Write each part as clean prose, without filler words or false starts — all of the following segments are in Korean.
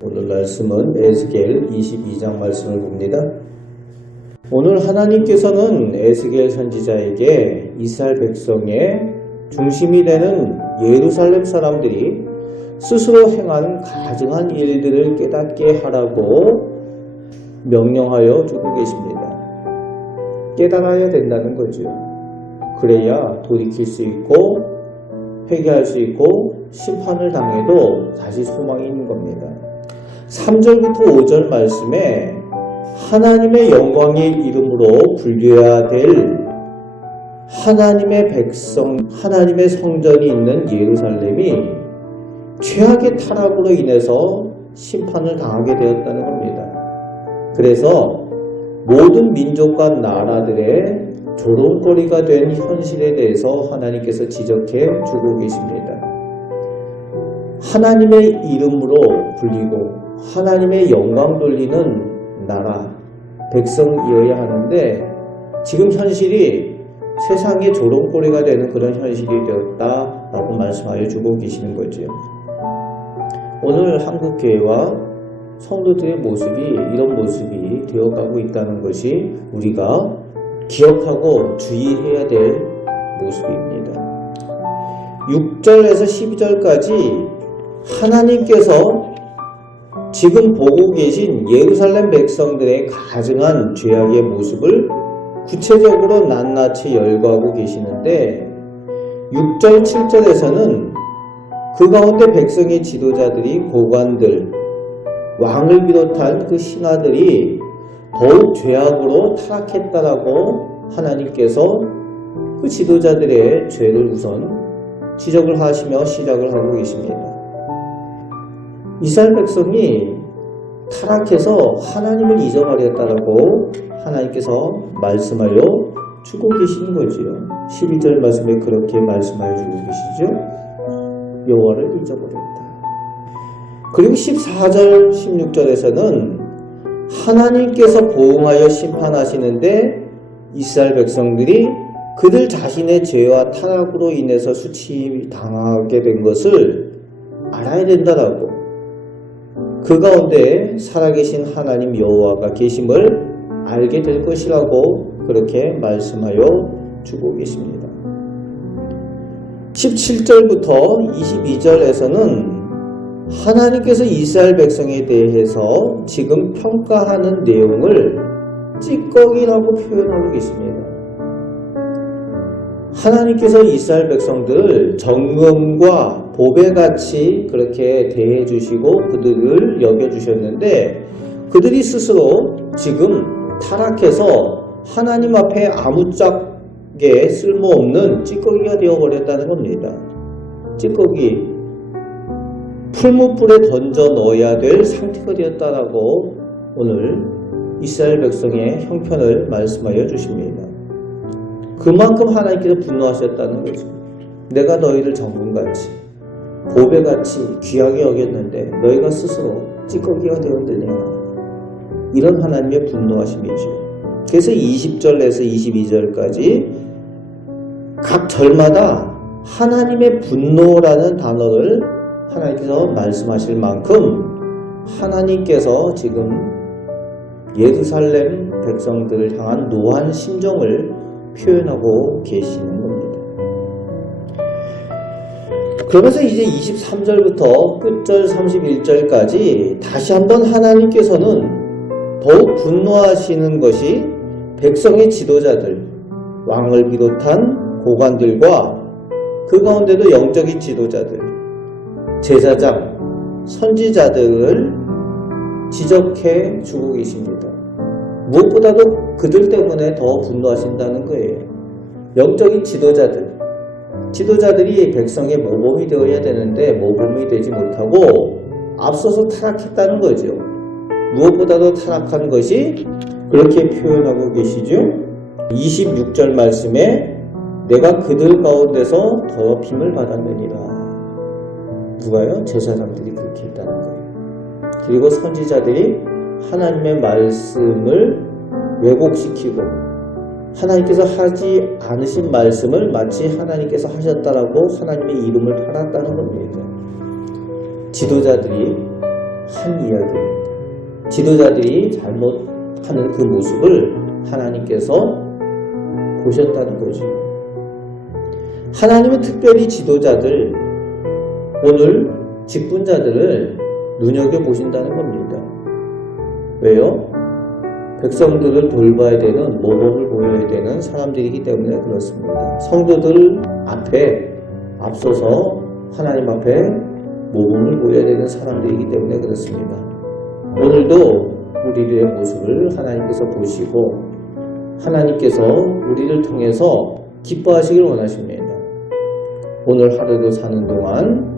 오늘 말씀은 에스겔 22장 말씀을 봅니다. 오늘 하나님께서는 에스겔 선지자에게 이스라엘 백성의 중심이 되는 예루살렘 사람들이 스스로 행한 가증한 일들을 깨닫게 하라고 명령하여 주고 계십니다. 깨달아야 된다는 거죠. 그래야 돌이킬 수 있고 회개할 수 있고 심판을 당해도 다시 소망이 있는 겁니다. 3절부터 5절 말씀에 하나님의 영광의 이름으로 불려야 될 하나님의 백성, 하나님의 성전이 있는 예루살렘이 죄악의 타락으로 인해서 심판을 당하게 되었다는 겁니다. 그래서 모든 민족과 나라들의 조롱거리가 된 현실에 대해서 하나님께서 지적해 주고 계십니다. 하나님의 이름으로 불리고 하나님의 영광 돌리는 나라, 백성이어야 하는데 지금 현실이 세상의 조롱거리가 되는 그런 현실이 되었다라고 말씀하여 주고 계시는 거죠. 오늘 한국교회와 성도들의 모습이 이런 모습이 되어가고 있다는 것이 우리가 기억하고 주의해야 될 모습입니다. 6절에서 12절까지 하나님께서 지금 보고 계신 예루살렘 백성들의 가증한 죄악의 모습을 구체적으로 낱낱이 열거하고 계시는데 6절, 7절에서는 그 가운데 백성의 지도자들이 고관들, 왕을 비롯한 그 신하들이 더욱 죄악으로 타락했다라고 하나님께서 그 지도자들의 죄를 우선 지적을 하시며 시작을 하고 계십니다. 이스라엘 백성이 타락해서 하나님을 잊어버렸다라고 하나님께서 말씀하여 주고 계시는 거지요. 12절 말씀에 그렇게 말씀하여 주고 계시죠. 여호와를 잊어버렸다. 그리고 14절, 16절에서는 하나님께서 보응하여 심판하시는데 이스라엘 백성들이 그들 자신의 죄와 타락으로 인해서 수치당하게 된 것을 알아야 된다라고, 그 가운데 살아계신 하나님 여호와가 계심을 알게 될 것이라고 그렇게 말씀하여 주고 계십니다. 17절부터 22절에서는 하나님께서 이스라엘 백성에 대해서 지금 평가하는 내용을 찌꺼기라고 표현하고 계십니다. 하나님께서 이스라엘 백성들을 정금과 보배같이 그렇게 대해주시고 그들을 여겨주셨는데 그들이 스스로 지금 타락해서 하나님 앞에 아무짝에 쓸모없는 찌꺼기가 되어버렸다는 겁니다. 찌꺼기, 풀무불에 던져 넣어야 될 상태가 되었다라고 오늘 이스라엘 백성의 형편을 말씀하여 주십니다. 그만큼 하나님께서 분노하셨다는 거죠. 내가 너희를 정금같이 보배같이 귀하게 여겼는데 너희가 스스로 찌꺼기가 되었느냐, 이런 하나님의 분노하심이죠. 그래서 20절에서 22절까지 각 절마다 하나님의 분노라는 단어를 하나님께서 말씀하실 만큼 하나님께서 지금 예루살렘 백성들을 향한 노한 심정을 표현하고 계시는 겁니다. 그러면서 이제 23절부터 끝절 31절까지 다시 한번 하나님께서는 더욱 분노하시는 것이 백성의 지도자들, 왕을 비롯한 고관들과 그 가운데도 영적인 지도자들, 제사장, 선지자들을 지적해 주고 계십니다. 무엇보다도 그들 때문에 더 분노하신다는 거예요. 영적인 지도자들이 백성의 모범이 되어야 되는데 모범이 되지 못하고 앞서서 타락했다는 거죠. 무엇보다도 타락한 것이 그렇게 표현하고 계시죠. 26절 말씀에 내가 그들 가운데서 더럽힘을 받았느니라. 누가요? 제사장들이 그렇게 했다는 거예요. 그리고 선지자들이 하나님의 말씀을 왜곡시키고 하나님께서 하지 않으신 말씀을 마치 하나님께서 하셨다라고 하나님의 이름을 팔았다는 겁니다. 지도자들이 한 이야기입니다. 지도자들이 잘못하는 그 모습을 하나님께서 보셨다는 거죠. 하나님은 특별히 지도자들, 오늘 직분자들을 눈여겨보신다는 겁니다. 왜요? 백성들을 돌봐야 되는, 모범을 보여야 되는 사람들이기 때문에 그렇습니다. 성도들 앞에 앞서서 하나님 앞에 모범을 보여야 되는 사람들이기 때문에 그렇습니다. 오늘도 우리들의 모습을 하나님께서 보시고 하나님께서 우리를 통해서 기뻐하시길 원하십니다. 오늘 하루도 사는 동안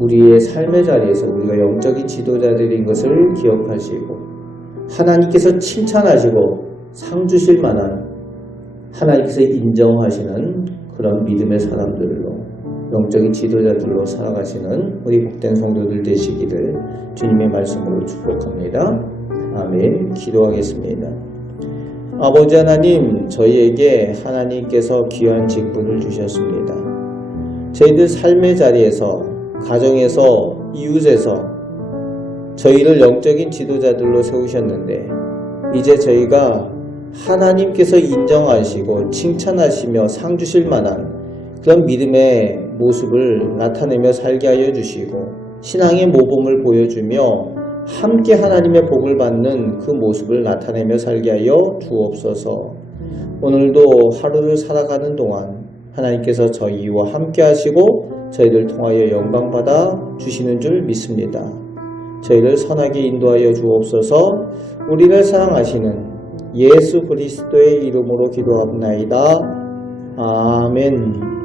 우리의 삶의 자리에서 우리가 영적인 지도자들인 것을 기억하시고 하나님께서 칭찬하시고 상 주실 만한 하나님께서 인정하시는 그런 믿음의 사람들로 영적인 지도자들로 살아가시는 우리 복된 성도들 되시기를 주님의 말씀으로 축복합니다. 아멘. 기도하겠습니다. 아버지 하나님, 저희에게 하나님께서 귀한 직분을 주셨습니다. 저희들 삶의 자리에서, 가정에서, 이웃에서 저희를 영적인 지도자들로 세우셨는데 이제 저희가 하나님께서 인정하시고 칭찬하시며 상 주실 만한 그런 믿음의 모습을 나타내며 살게 하여 주시고 신앙의 모범을 보여주며 함께 하나님의 복을 받는 그 모습을 나타내며 살게 하여 주옵소서. 오늘도 하루를 살아가는 동안 하나님께서 저희와 함께 하시고 저희를 통하여 영광 받아 주시는 줄 믿습니다. 저희를 선하게 인도하여 주옵소서. 우리를 사랑하시는 예수 그리스도의 이름으로 기도합나이다. 아멘.